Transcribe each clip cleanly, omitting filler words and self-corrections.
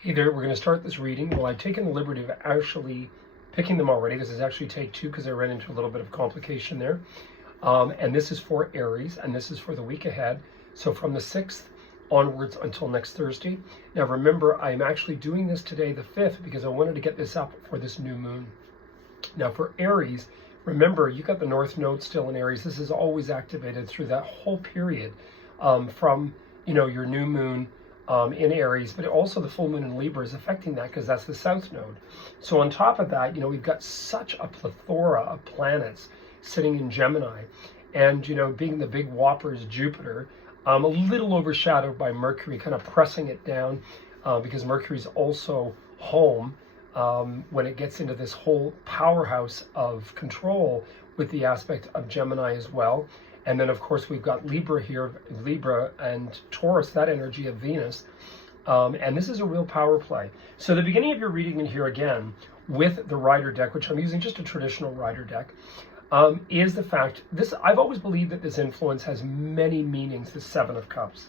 Hey there, we're going to start this reading. Well, I've taken the liberty of actually picking them already. This is actually take two because I ran into a little bit of complication there. And this is for Aries, and this is for the week ahead. So from the 6th onwards until next Thursday. Now remember, I'm actually doing this today, the 5th, because I wanted to get this up for this new moon. Now for Aries, remember, you got the North Node still in Aries. This is always activated through that whole period from, your new moon in Aries, but also the full moon in Libra is affecting that because that's the South Node. So on top of that, we've got such a plethora of planets sitting in Gemini. And, being the big whopper is Jupiter, a little overshadowed by Mercury, kind of pressing it down because Mercury's also home when it gets into this whole powerhouse of control with the aspect of Gemini as well. And then, of course, we've got Libra here, Libra and Taurus, that energy of Venus. And this is a real power play. So the beginning of your reading in here again, with the Rider deck, which I'm using just a traditional Rider deck, is the fact, I've always believed that this influence has many meanings, the Seven of Cups.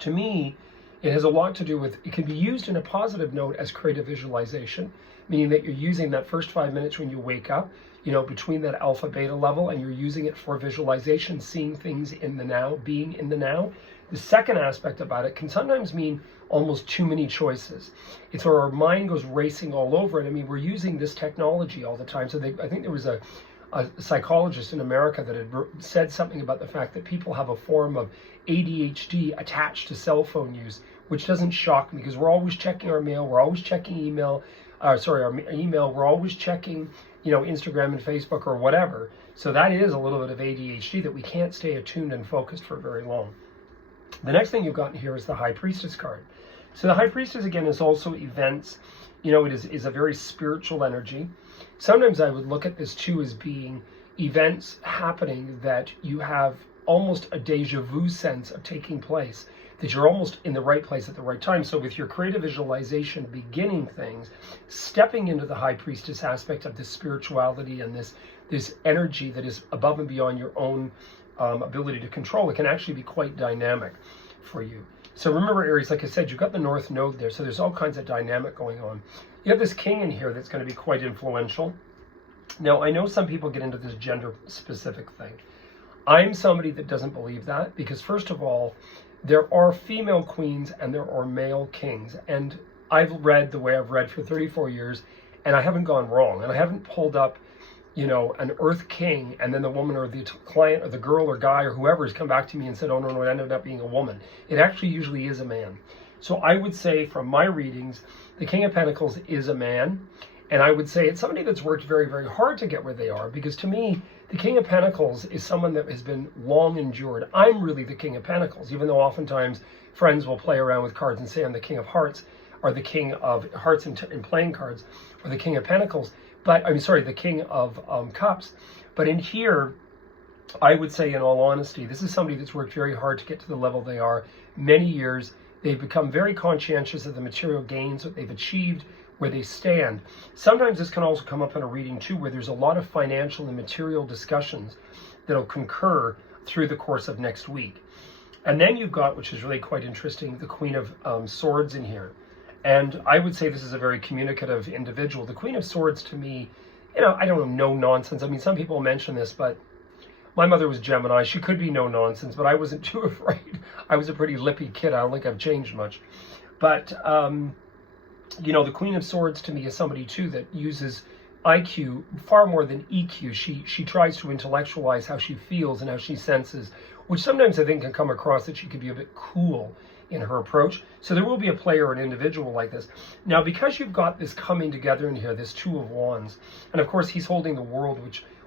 To me, it has a lot to do with, it can be used in a positive note as creative visualization, meaning that you're using that first 5 minutes when you wake up, between that alpha beta level, and you're using it for visualization, seeing things in the now, being in the now. The second aspect about it can sometimes mean almost too many choices. It's where our mind goes racing all over it. I mean, we're using this technology all the time. So I think there was a psychologist in America that had said something about the fact that people have a form of ADHD attached to cell phone use, which doesn't shock me because we're always checking our mail, we're always checking our email, we're always checking, Instagram and Facebook or whatever. So that is a little bit of ADHD that we can't stay attuned and focused for very long. The next thing you've got in here is the High Priestess card. So the High Priestess, again, is also events. It is a very spiritual energy. Sometimes I would look at this too as being events happening that you have almost a deja vu sense of taking place, that you're almost in the right place at the right time. So with your creative visualization beginning things, stepping into the High Priestess aspect of this spirituality and this energy that is above and beyond your own ability to control, it can actually be quite dynamic for you. So remember, Aries, like I said, you've got the North Node there, so there's all kinds of dynamic going on. You have this king in here that's going to be quite influential. Now, I know some people get into this gender-specific thing. I'm somebody that doesn't believe that because, first of all, there are female queens and there are male kings. And I've read the way I've read for 34 years, and I haven't gone wrong. And I haven't pulled up, an earth king, and then the woman or the client or the girl or guy or whoever has come back to me and said, oh, no, it ended up being a woman. It actually usually is a man. So I would say from my readings, the King of Pentacles is a man. And I would say it's somebody that's worked very, very hard to get where they are, because to me, the King of Pentacles is someone that has been long endured. I'm really the King of Pentacles, even though oftentimes friends will play around with cards and say I'm the King of Hearts, or the King of Hearts in playing cards, or the King of Pentacles. But I'm sorry, the King of Cups. But in here, I would say in all honesty, this is somebody that's worked very hard to get to the level they are. Many years, they've become very conscientious of the material gains that they've achieved, where they stand. Sometimes this can also come up in a reading too, where there's a lot of financial and material discussions that'll concur through the course of next week. And then you've got, which is really quite interesting, the Queen of Swords in here. And I would say this is a very communicative individual. The Queen of Swords to me, I don't know, no nonsense. I mean, some people mention this, but my mother was Gemini. She could be no nonsense, but I wasn't too afraid. I was a pretty lippy kid. I don't think I've changed much. But, the Queen of Swords to me is somebody too that uses IQ far more than EQ. She tries to intellectualize how she feels and how she senses, which sometimes I think can come across that she could be a bit cool in her approach. So there will be a player or an individual like this. Now, because you've got this coming together in here, this Two of Wands, and of course he's holding the world,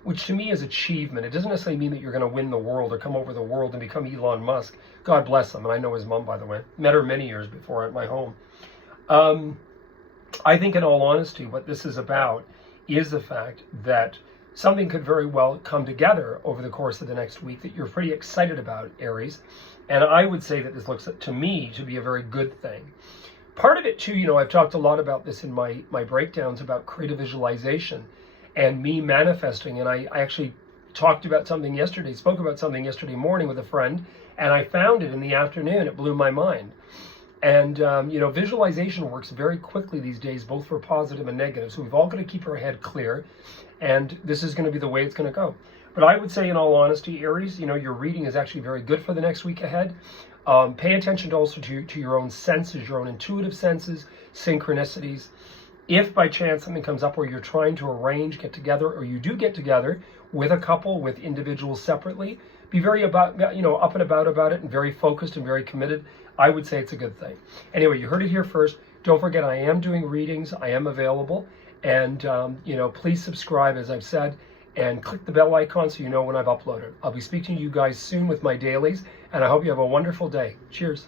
which to me is achievement. It doesn't necessarily mean that you're going to win the world or come over the world and become Elon Musk. God bless him. And I know his mom, by the way. Met her many years before at my home. I think in all honesty, what this is about is the fact that something could very well come together over the course of the next week that you're pretty excited about, Aries. And I would say that this looks to me to be a very good thing. Part of it too, I've talked a lot about this in my breakdowns about creative visualization and me manifesting. And I actually spoke about something yesterday morning with a friend, and I found it in the afternoon. It blew my mind. And, visualization works very quickly these days, both for positive and negative. So we've all got to keep our head clear. And this is going to be the way it's going to go. But I would say, in all honesty, Aries, your reading is actually very good for the next week ahead. Pay attention also to your own senses, your own intuitive senses, synchronicities. If by chance something comes up where you're trying to arrange, get together, or you do get together with a couple, with individuals separately, be very up and about it, and very focused and very committed. I would say it's a good thing. Anyway, you heard it here first. Don't forget, I am doing readings. I am available. And, please subscribe, as I've said, and click the bell icon so you know when I've uploaded. I'll be speaking to you guys soon with my dailies, and I hope you have a wonderful day. Cheers.